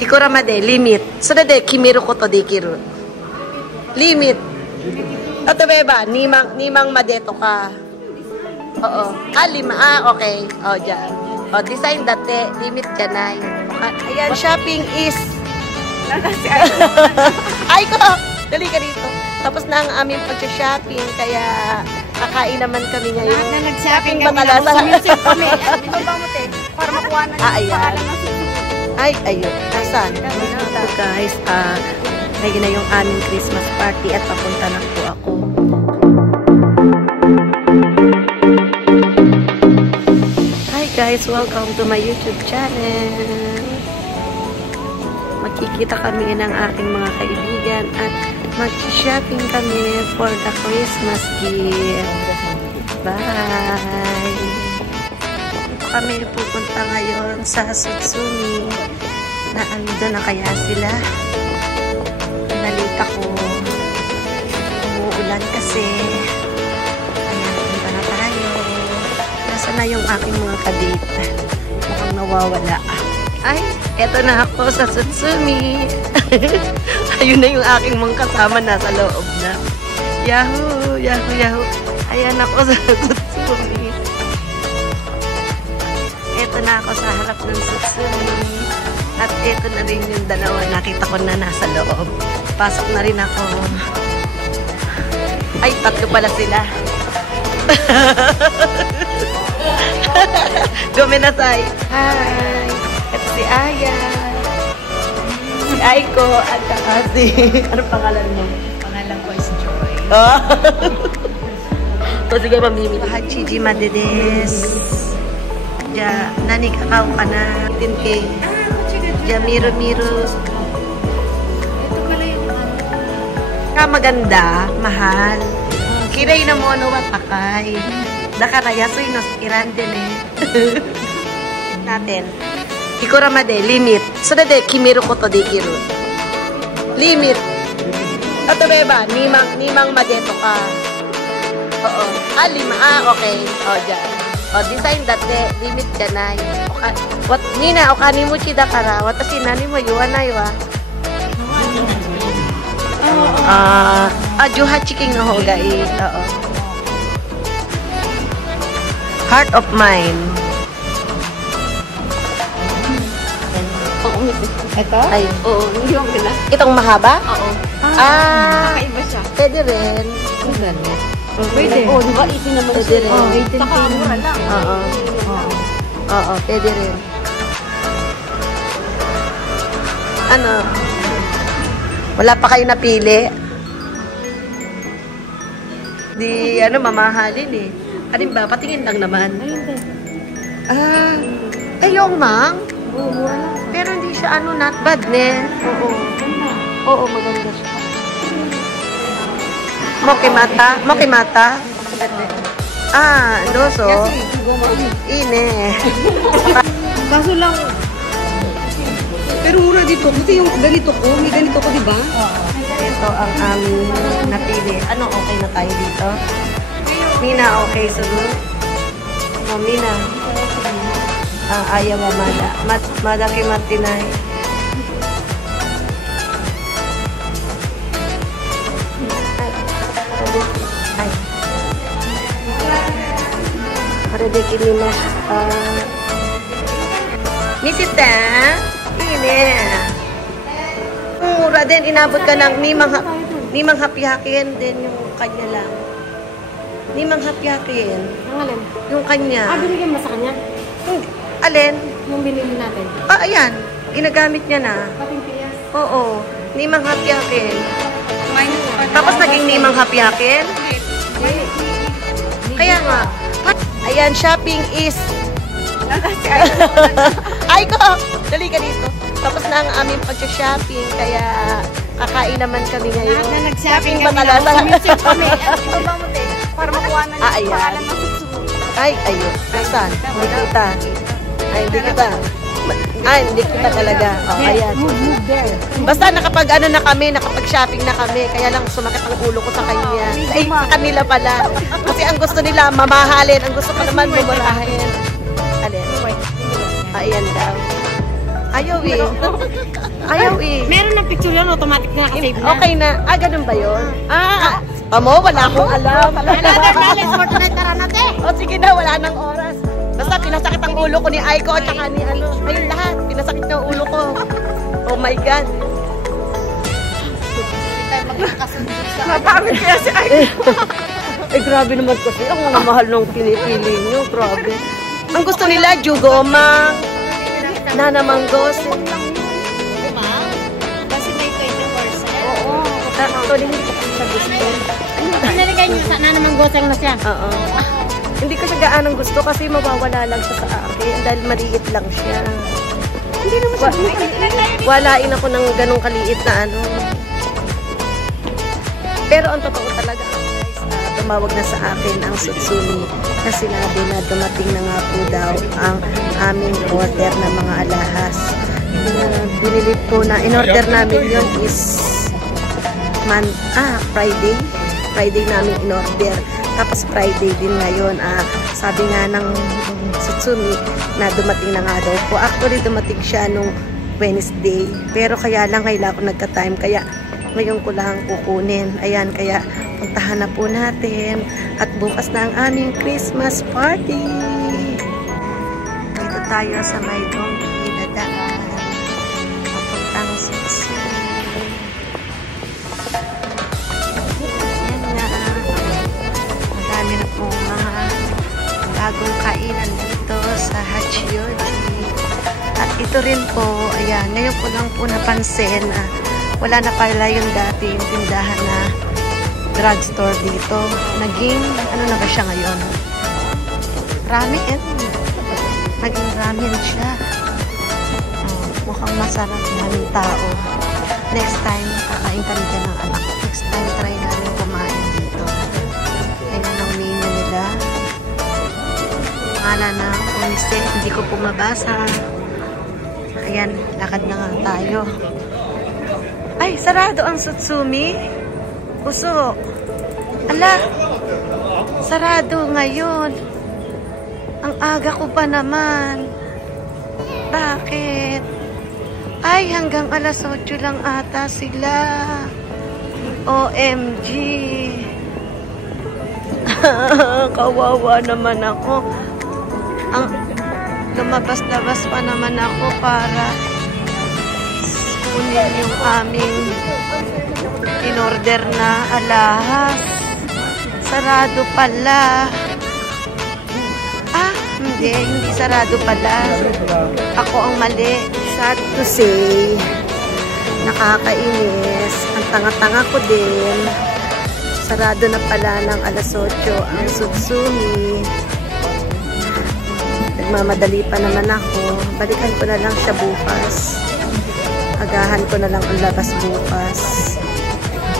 いくらまでリミット。それで決めることできる。リミット。例えば、2万までとか。Oo. 5. Okay. Dyan. Design dati. Limit dyan ay. Ayan, shopping is... Ay ko! Dali ka dito. Tapos na ang aming pag-shopping, kaya kakain naman kami ngayon. Lahat na nag-shopping kami na. Music kami. Ito ba mo, te? Para makuha na ayan. Ay, ayun. Nasaan? Ito guys, lagi na yung aming Christmas party at papunta na po ako. Hi guys, welcome to my YouTube channel. Magkikita kami ng aking mga kaibigan at mag-shopping kami for the Christmas gift. Bye! Kami pupunta ngayon sa Sutsumi. Naando na kaya sila? Nalita ko. Umuulan kasi. Ayan, punta na tayo. Nasaan na yung aking mga kadate? Mukhang nawawala. Ay, eto na ako sa Sutsumi. Ayun na yung aking mga kasama nasa loob na. Yahoo! Yahoo! Yahoo! Ayan ako sa Sutsumi. Eto na ako sa harap ng Sutsumi. At eto na rin yung dalawa. Nakita ko na nasa loob. Pasok na rin ako. Ay, tatlo pala sila. Gomenasai. Hi! Ito si Aya. Si Aiko. At saka si... Ano pangalan mo? Pangalan ko is Joy. Oh. So, sige, mamimili. Hachiji madedes. Ja, nani kakao ka na. 10K. Ja, miro-miro. Ito pala yung Maganda, mahal. Kiray na mo ano watakay. Dakaraya so inos irande ne. Natin. Ikura made limit. So de kimiru koto dekiru. Limit. Tatobeba, nimang made to ka. Oo. 5. Okay. Dyan. Design dati limit janay. What nina okanimuchi dakara. Watashi nani mo yuwanai wa. 18金の方がいい。Heart of mine. Ito? Ay, oo. Hindi mo pala. itong mahaba? Oo. Kakaiba siya. Pwede rin. Pwede. Oo, di ba? 18 naman Pwede siya. rin. Oo, 18 saka mura lang. Oo, pwede rin. Ano? Wala pa kayo napili? Di, mamahalin eh. Alin ba? Patingin lang naman. Ayun, Yung mang? oo, mura lang. Pero hindi siya not bad, ne? Oo, maganda siya. Mokimata? Doso. Ine. Kaso lang, pero mura dito. Kasi yung ganito ko, may ganito ko, di ba? Ito ang aming napili. Ano okay na tayo dito? Mina, okay sunod? Mina. Ayaw mamada. Madaki matinay. Ay. Para de kinimas. Misita. Ini. Mura din. Inabot ka ng nimang hapi-hakin din yung kanya lang. Nimang hapi-hakin. Ang alin? Yung kanya. Binigyan mo sa kanya? Alin? Yung binili natin. Ayan. Ginagamit niya na. Pating piyas. Oo. Nimang hapi-hakin. Tapos naging nimang hapi-hakin? Kaya nga. Ayan, shopping is... Ay ko! Dali ka dito. Tapos na ang aming pag-shopping, kaya kakain naman kami ngayon. Lahat na nag-shopping Shopping kami ba na. Music kami. Ito ba mo, te? Para makuha na ayan. pangalan ng Sutsumi. Ay, ayun. Nasaan? Hindi kita. Ay, hindi kita. Hindi kita talaga. Ayan. Move there. Basta nakapag-shopping na kami. Kaya lang sumakit ang ulo ko sa kanya. Ay, sa kanila pala. Kasi ang gusto nila, mamahalin. Ang gusto ko naman, mumurahin. Alin? Ayan daw. Ayaw eh. Ayaw eh. Meron ng picture yan, automatic na nakasave na. Okay na. Ganun ba yun? Amo, wala akong alam. Another knowledge for tonight, tara natin. O sige na, wala nang oras. Basta pinasakit ang ulo ko ni Aiko at saka ni ano. Ayun lahat, pinasakit na ang ulo ko. Oh my God. Matamit kaya si Aiko. Grabe naman kasi. Ang mga mahal nung pinipili nyo. Grabe. Ang gusto nila, Jugoma, Nana Manggos. Kasi may 20%. Oo. Actually, hindi ko siya gusto. Pinalagay niyo sa Nana Manggosang na siya. Oo. Hindi ko siya gaanong gusto kasi mawawala lang siya sa akin dahil maliit lang siya. Hindi naman siya Walain ako ng ganong kaliit na ano. Pero ang totoo talaga, guys, tumawag na sa akin ang Sutsumi na sinabi na dumating na nga po daw ang aming order ng mga alahas. Binili po na, in-order namin yun is Friday. Friday namin in-order. Tapos Friday din ngayon. Sabi nga ng Sutsumi na dumating na nga daw po. Actually, dumating siya nung Wednesday. Pero kaya lang kailangan ko nagka-time. Kaya ngayon ko lang kukunin. Ayan, kaya puntahan na po natin. At bukas na ang aming Christmas party. Dito tayo sa may donkey na daan. Papuntang Sutsumi. Ayan nga. Marami na po mga bagong kainan dito sa Hachioji. At ito rin po, ayan, ngayon ko lang po napansin na wala na pala yung dati yung tindahan na drugstore dito. Naging, ano na ba siya ngayon? Ramen. Naging ramen siya. Mukhang masarap, daming tao. Next time, kakain kami dyan ng anak. Next time, try namin kumain dito. Ayan ang menu nila. Pangalan na umise, hindi ko po mabasa. Ayan, lakad na nga tayo. Ay, sarado ang Sutsumi. Usok. Ala, sarado ngayon. Ang aga ko pa naman. Bakit? Ay, hanggang alas 8 lang ata sila. OMG. Kawawa naman ako. Lumabas-labas pa naman ako para kunin yung aming in-order na alahas. Sarado pala. Hindi sarado pala. Ako ang mali. Sad to say. Nakakainis. Ang tanga-tanga ko din. Sarado na pala ng alas 8 ang Sutsumi. Nagmamadali pa naman ako. Balikan ko na lang siya bukas. Agahan ko na lang ang labas bukas.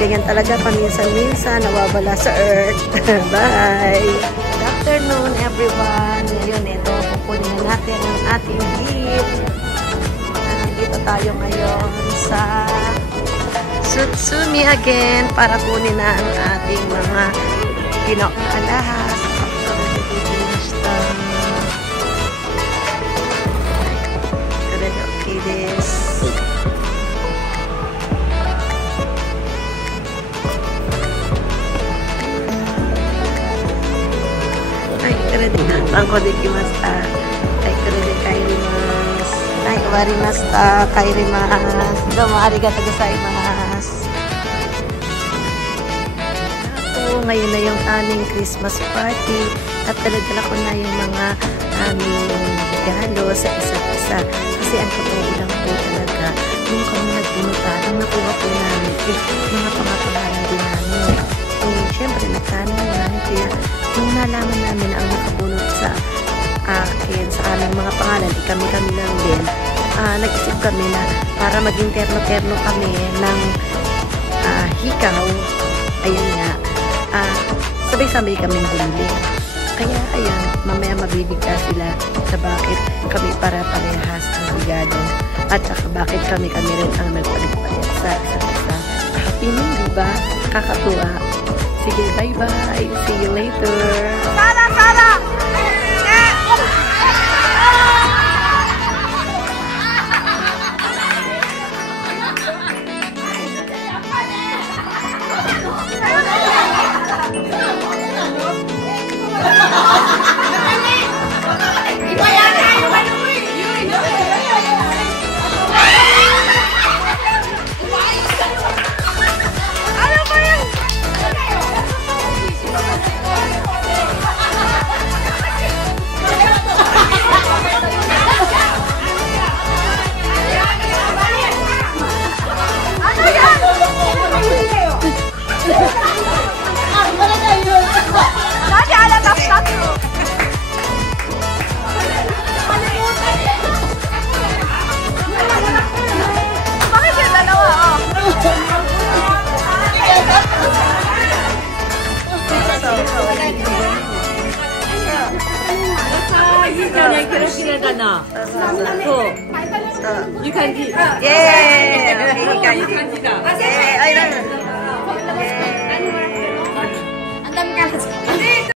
Ganyan talaga paminsan-minsan nawawala sa earth. Bye! Good afternoon everyone. Ngayon ito, kukunin na natin ang ating gift. Nandito tayo ngayon sa Sutsumi again para kunin na ang ating mga pinakaalahas. Okay, this. Tangko de kimasta. Ay, kurede kairimasu. Ay, warimasta. Kairimasu. Domo arigatou gozaimasu. Ngayon na yung aming Christmas party at dala-dala ko na yung mga aming regalo sa isa't isa. Kasi ang totoo lang po talaga, nung kami nagbunutan, nung nakuha po namin, mga pangapangalan din namin. Siyempre, nagkano namin. Kaya, nung nalaman namin ang nakabunot sa akin, sa aming mga pangalan, kami-kami lang din, nag-isip kami na para maging terno-terno kami ng hikaw. Ayun nga. Sabay-sabay kaming bumili. Kaya, ayan, mamaya mabibigla sila sa bakit kami para-parehas ang regalo at saka bakit kami-kami rin ang nagpalit-palit sa isa't isa. Happy New Year, diba? Kakatuwa. Sige, bye-bye. See you later. Sara! candy. Yeah!